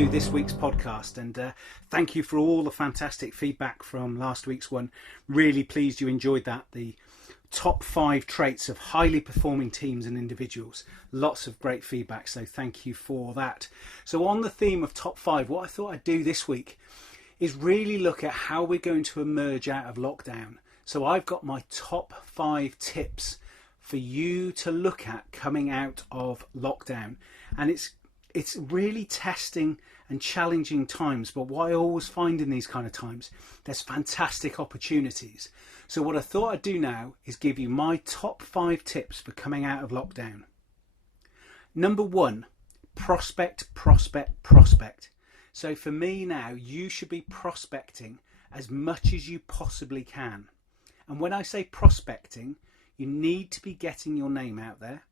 to this week's podcast, and thank you for all the fantastic feedback from last week's one. Really pleased you enjoyed that. The top 5 traits of highly performing teams and individuals. Lots of great feedback, so thank you for that. So on the theme of top 5, what I thought I'd do this week is really look at how we're going to emerge out of lockdown. So I've got my top 5 tips for you to look at coming out of lockdown, and it's really testing and challenging times, but what I always find in these kind of times, there's fantastic opportunities. So what I thought I'd do now is give you my top 5 tips for coming out of lockdown. Number 1, prospect, prospect, prospect. So for me now, you should be prospecting as much as you possibly can. And when I say prospecting, you need to be getting your name out there.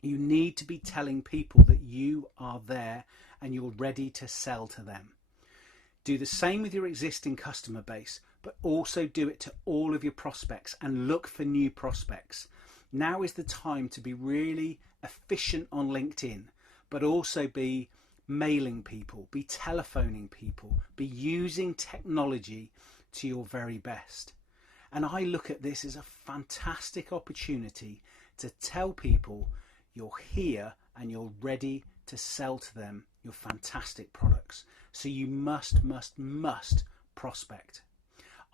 You need to be telling people that you are there and you're ready to sell to them. Do the same with your existing customer base, but also do it to all of your prospects and look for new prospects. Now is the time to be really efficient on LinkedIn, but also be mailing people, be telephoning people, be using technology to your very best. And I look at this as a fantastic opportunity to tell people you're here and you're ready to sell to them your fantastic products. So you must prospect.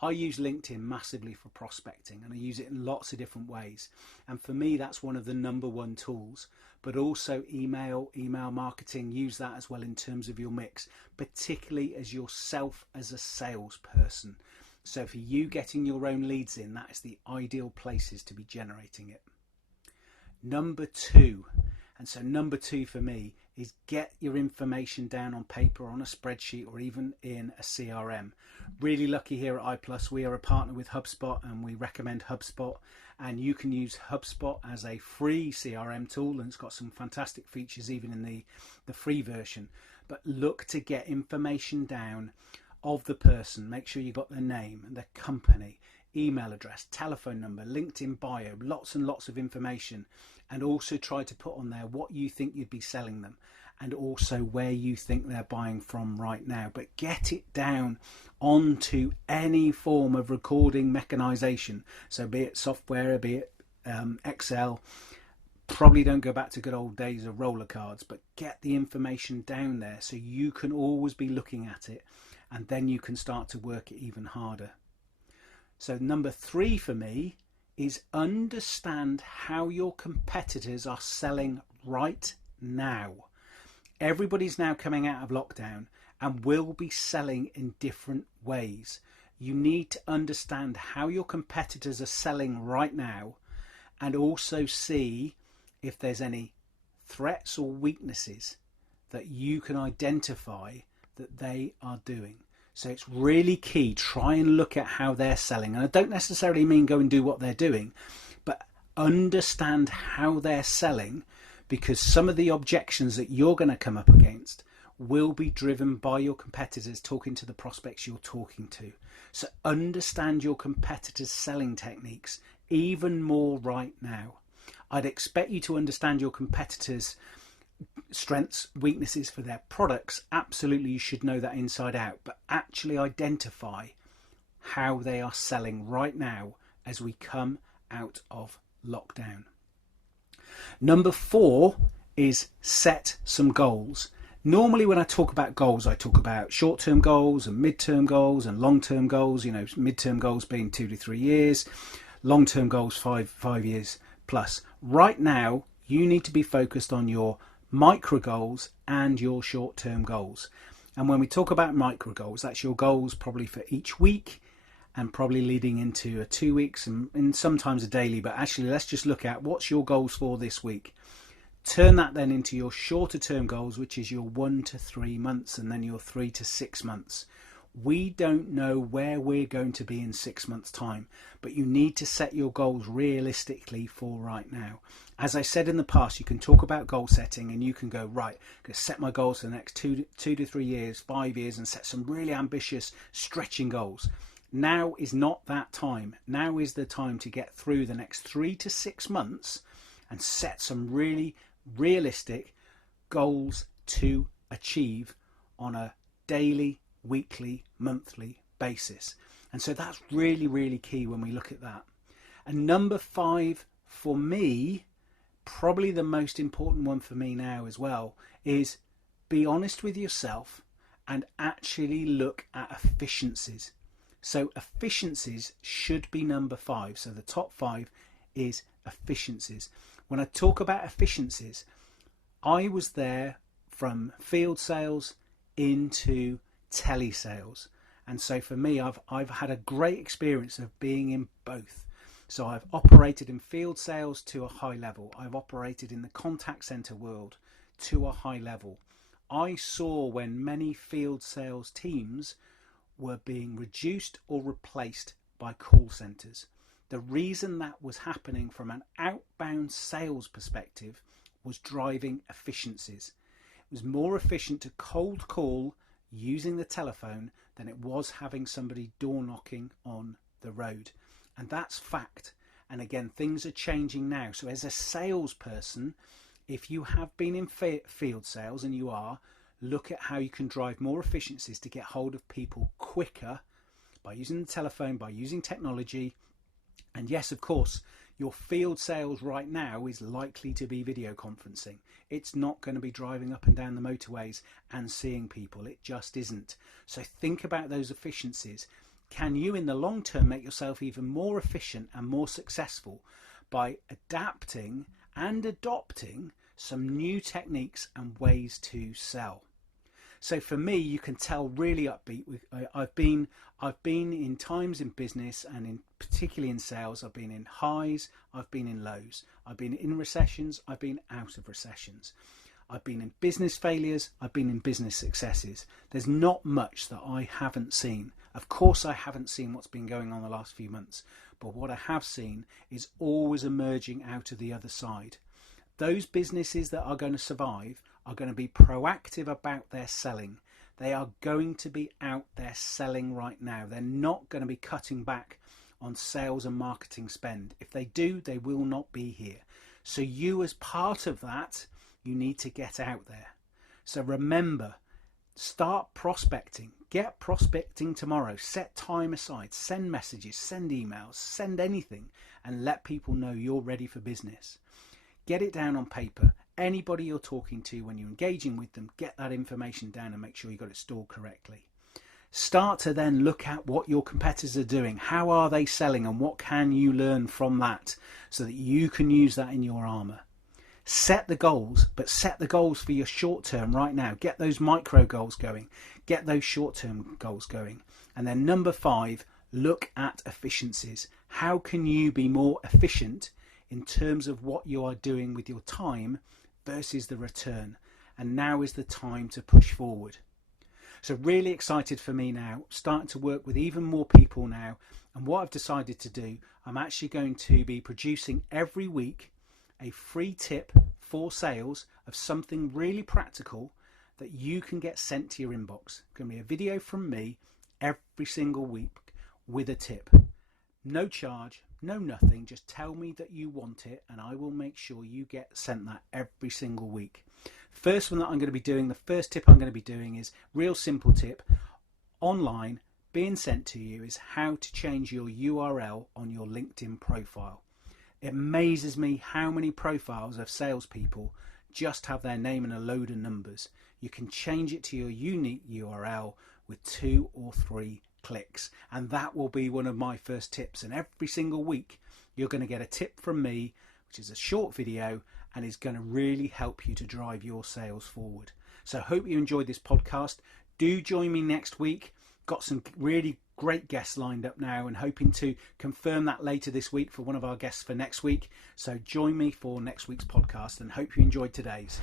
I use LinkedIn massively for prospecting, and I use it in lots of different ways. And for me, that's one of the number 1 tools, but also email marketing, use that as well in terms of your mix, particularly as yourself as a salesperson. So for you getting your own leads in, that is the ideal places to be generating it. Number 2, and so number 2 for me is get your information down on paper, on a spreadsheet, or even in a CRM. Really lucky here at iPlus, we are a partner with HubSpot and we recommend HubSpot, and you can use HubSpot as a free CRM tool, and it's got some fantastic features even in the free version. But look to get information down of the person. Make sure you got their name, their company, email address, telephone number, LinkedIn bio, lots and lots of information, and also try to put on there what you think you'd be selling them and also where you think they're buying from right now. But get it down onto any form of recording mechanization, so be it software, be it Excel. Probably don't go back to good old days of roller cards, but get the information down there so you can always be looking at it, and then you can start to work it even harder. So number 3 for me is understand how your competitors are selling right now. Everybody's now coming out of lockdown and will be selling in different ways. You need to understand how your competitors are selling right now, and also see if there's any threats or weaknesses that you can identify that they are doing. So it's really key, try and look at how they're selling. And I don't necessarily mean go and do what they're doing, but understand how they're selling, because some of the objections that you're going to come up against will be driven by your competitors talking to the prospects you're talking to. So understand your competitors' selling techniques even more right now. I'd expect you to understand your competitors' strengths, weaknesses for their products. Absolutely, you should know that inside out, but actually identify how they are selling right now as we come out of lockdown. Number 4 is set some goals. Normally when I talk about goals, I talk about short-term goals and mid-term goals and long-term goals, mid-term goals being 2 to 3 years, long-term goals 5 years plus. Right now, you need to be focused on your micro goals and your short-term goals. And when we talk about micro goals, that's your goals probably for each week and probably leading into 2 weeks and sometimes a daily. But actually, let's just look at what's your goals for this week. Turn that then into your shorter term goals, which is your 1 to 3 months, and then your 3 to 6 months. We don't know where we're going to be in 6 months' time, but you need to set your goals realistically for right now. As I said in the past, you can talk about goal setting and you can go, right, I'm going to set my goals for the next 2 to 3 years, 5 years, and set some really ambitious, stretching goals. Now is not that time. Now is the time to get through the next 3 to 6 months and set some really realistic goals to achieve on a daily, weekly, monthly basis. And so that's really, really key when we look at that. And number 5 for me, probably the most important one for me now as well, is be honest with yourself and actually look at efficiencies. So efficiencies should be number 5. So the top 5 is efficiencies. When I talk about efficiencies, I was there from field sales into telesales. And so for me, I've had a great experience of being in both. So I've operated in field sales to a high level. I've operated in the contact center world to a high level. I saw when many field sales teams were being reduced or replaced by call centers. The reason that was happening from an outbound sales perspective was driving efficiencies. It was more efficient to cold call using the telephone than it was having somebody door knocking on the road. And that's fact. And again, things are changing now. So as a salesperson, if you have been in field sales, and you are, look at how you can drive more efficiencies to get hold of people quicker by using the telephone, by using technology. And yes, of course, your field sales right now is likely to be video conferencing. It's not going to be driving up and down the motorways and seeing people. It just isn't. So think about those efficiencies. Can you in the long term make yourself even more efficient and more successful by adapting and adopting some new techniques and ways to sell? So for me, you can tell really upbeat. I've been in times in business, and in particularly in sales. I've been in highs, I've been in lows. I've been in recessions, I've been out of recessions. I've been in business failures, I've been in business successes. There's not much that I haven't seen. Of course, I haven't seen what's been going on the last few months, but what I have seen is always emerging out of the other side. Those businesses that are going to survive are going to be proactive about their selling. They are going to be out there selling right now. They're not going to be cutting back on sales and marketing spend. If they do, they will not be here. So you, as part of that, you need to get out there. So remember, start prospecting. Get prospecting tomorrow. Set time aside. Send messages, send emails, send anything, and let people know you're ready for business. Get it down on paper. Anybody you're talking to, when you're engaging with them, get that information down and make sure you got it stored correctly. Start to then look at what your competitors are doing. How are they selling, and what can you learn from that so that you can use that in your armor? Set the goals, but set the goals for your short term right now. Get those micro goals going. Get those short term goals going. And then number 5, look at efficiencies. How can you be more efficient in terms of what you are doing with your time versus the return? And now is the time to push forward. So really excited for me now, starting to work with even more people now. And what I've decided to do, I'm actually going to be producing every week a free tip for sales of something really practical that you can get sent to your inbox. It's going to be a video from me every single week with a tip. No charge, no nothing, just tell me that you want it and I will make sure you get sent that every single week. First one that I'm going to be doing, the first tip I'm going to be doing is real simple tip online being sent to you is how to change your URL on your LinkedIn profile. It amazes me how many profiles of salespeople just have their name and a load of numbers. You can change it to your unique URL with 2 or 3 clicks, and that will be one of my first tips. And every single week you're going to get a tip from me, which is a short video and is going to really help you to drive your sales forward. So I hope you enjoyed this podcast. Do join me next week. Got some really great guests lined up now and hoping to confirm that later this week for one of our guests for next week. So join me for next week's podcast and hope you enjoyed today's.